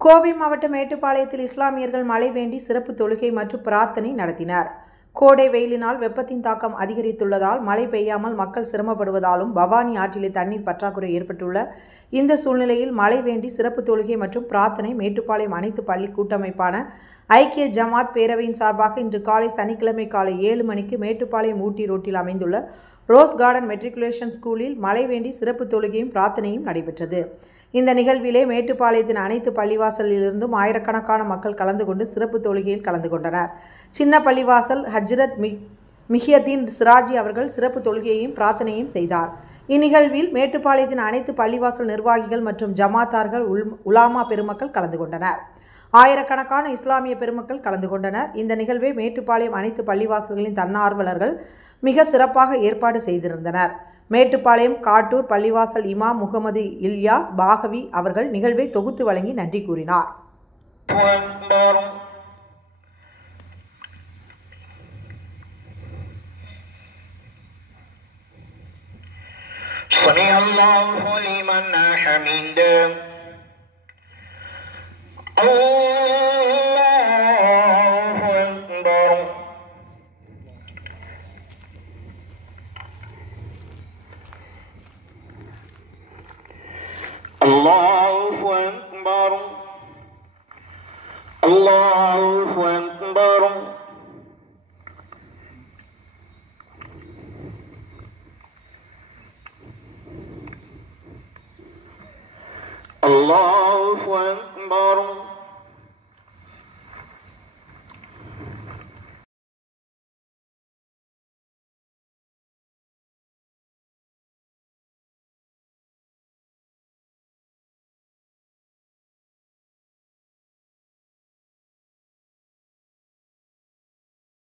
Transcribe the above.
கோவை மாவட்டம் மேட்டுப்பாளையத்தில் இஸ்லாமியர்கள் மழை வேண்டி சிறப்பு தொழுகை மற்றும் பிரார்த்தனை நடத்தினர். கோடை வெயிலினால் வெப்பத்தின் தாக்கம் அதிகரித்துள்ளதால் மழை பெய்யாமல் மக்கள் சிரமப்படுவதாலும் பவானி ஆற்றிலே தண்ணீர் பற்றாக்குறை ஏற்பட்டுள்ள இந்த சூழ்நிலையில் மழை வேண்டி சிறப்பு தொழுகை மற்றும் பிரார்த்தனை மேட்டுப்பாளையம் அனைத்து பள்ளி கூட்டமைப்பான ஐக்கிய ஜமாத் பேரவையின் சார்பாக இன்று காலை சனிக்கிழமை காலை 7 மணிக்கு மேட்டுப்பாளையம் ஊட்டி ரோட்டில் அமைந்துள்ள ரோஸ் கார்டன் மெட்ரிகுலேஷன் ஸ்கூலில் மழை வேண்டி சிறப்பு தொழுகையும் பிரார்த்தனையும் நடைபெற்றது. இந்த நிகழ்விலே மேட்டுப்பாளையத்தின் அனைத்து பள்ளிவாசலிலிருந்தும் ஆயிரக்கணக்கான மக்கள் கலந்து கொண்டு சிறப்பு தொழுகையில் கலந்து கொண்டனர். சின்ன பள்ளிவாசல் ஹஜ்ரத் மிஹியதீன் சிராஜி அவர்கள் சிறப்பு தொழுகையையும் பிரார்த்தனையும் செய்தார். இந்நிகழ்வில் மேட்டுப்பாளையத்தின் அனைத்து பள்ளிவாசல் நிர்வாகிகள் மற்றும் ஜமாத்தார்கள் உலாமா பெருமக்கள் கலந்து கொண்டனர். ஆயிரக்கணக்கான இஸ்லாமிய பெருமக்கள் கலந்து கொண்டனர். இந்த நிகழ்வை மேட்டுப்பாளையம் அனைத்து பள்ளிவாசல்களின் தன்னார்வலர்கள் மிக சிறப்பாக ஏற்பாடு செய்திருந்தனர். மேட்டுப்பாளையம் காட்டூர் பள்ளிவாசல் இமாம் முகமது இல்யாஸ் பாகவி அவர்கள் நிகழ்வை தொகுத்து வழங்கி நன்றி கூறினார். Allahu Akbar, Allahu Akbar, Allahu Akbar.